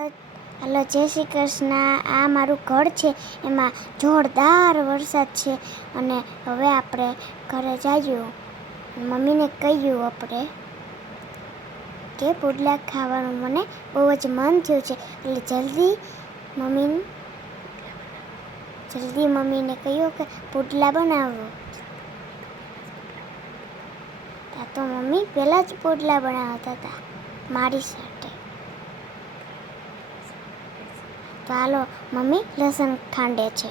Hello, જય શ્રી કૃષ્ણ. આ મારું ઘર છે, એમાં જોરદાર વરસાદ છે અને હવે આપણે ઘરે જઈએ. મમ્મીને કહ્યું આપણે કે પુડલા ખાવાનું મને બહુ જ મન થયું છે, એટલે જલ્દી મમ્મીને કહ્યું કે પુડલા બનાવો. તો મમ્મી પહેલાં જ પુડલા બનાવતા હતા મારી સાથે. તો હાલો, મમ્મી લસણ ખાંડે છે.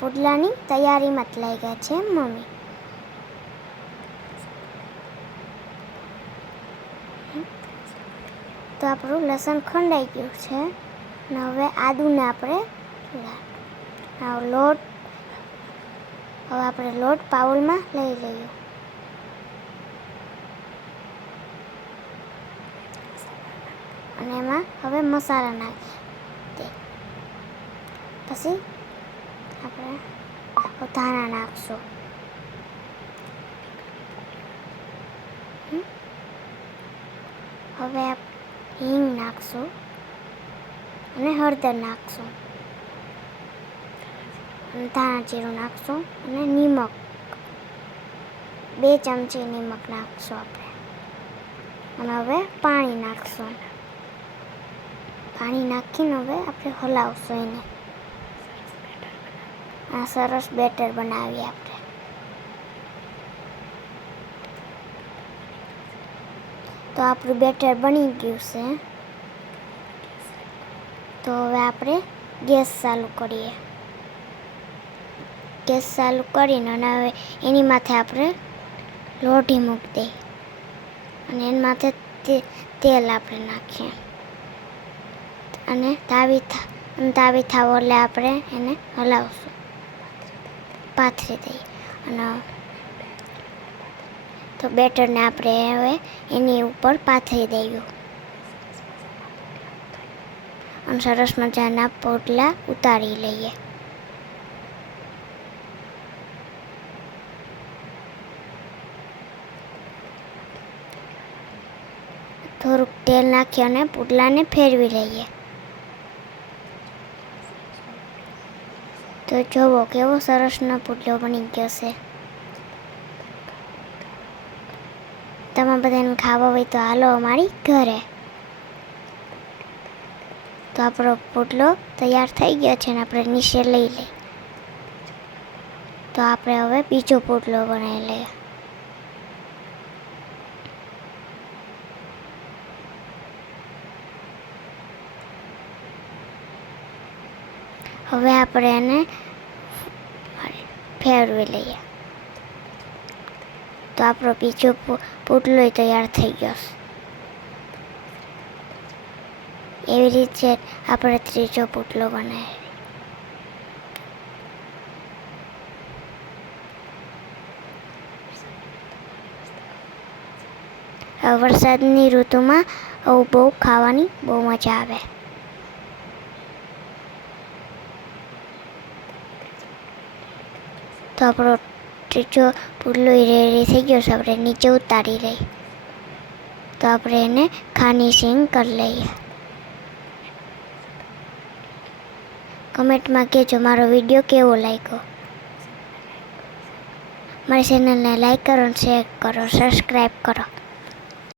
પુડલાની તૈયારીમાં જ લાગ્યા છે મમ્મી. તો આપણું લસણ ખંડાઈ ગયું છે ને હવે આદુને આપણે લોટ પાઉલમાં લઈ લઈએ. અને એમાં હવે મસાલા નાખીએ. પછી આપણે ધાણા નાખશું. હવે હિંગ નાખશું અને હળદર નાખશું અને ધાણા જીરું નાખશું અને નિમક 2 ચમચી નિમક નાખશું આપણે. અને હવે પાણી નાખશું. પાણી નાખીને હવે આપણે હલાવશું એને. આ સરસ બેટર બનાવીએ આપણે. તો આપણું બેટર બની ગયું છે. તો હવે આપણે ગેસ ચાલુ કરીએ. ગેસ ચાલુ કરીને અને હવે એની માથે આપણે લોઢી મૂકી દઈએ અને એની માથે તેલ આપણે નાખીએ અને તાવી થાવ એટલે આપણે એને હલાવશું, પાથરી દઈએ. અને તો બેટરને આપણે હવે એની ઉપર પાથરી દઈએ અને સરસ મજાના પુડલા ઉતારી લઈએ. થોડુંક તેલ નાખી અને પુડલાને ફેરવી લઈએ. તો જોવો કેવો સરસનો પુડલો બની ગયો છે. તમે બધાને ખાવા હોય તો હાલો અમારી ઘરે. તો આપણો પુડલો તૈયાર થઈ ગયો છે ને આપણે નીચે લઈ લઈએ. તો આપણે હવે બીજો પુડલો બનાવી લઈએ. હવે આપણે એને ફેરવી લઈએ. તો આપણો બીજો પુડલો તૈયાર થઈ ગયો. એવી રીતે આપણે ત્રીજો પુડલો બનાવીએ. વરસાદની ઋતુમાં આવું બહુ ખાવાની બહુ મજા આવે. તો આપણો ત્રીજો પુડલો રેડી થઈ ગયો છે. આપણે નીચે ઉતારી લઈએ. તો આપણે એને ગાર્નિશિંગ કરી લઈએ. કમેન્ટમાં કહેજો મારો વિડીયો કેવો લાગ્યો. મારી ચેનલને લાઈક કરો, શેર કરો, સબસ્ક્રાઈબ કરો.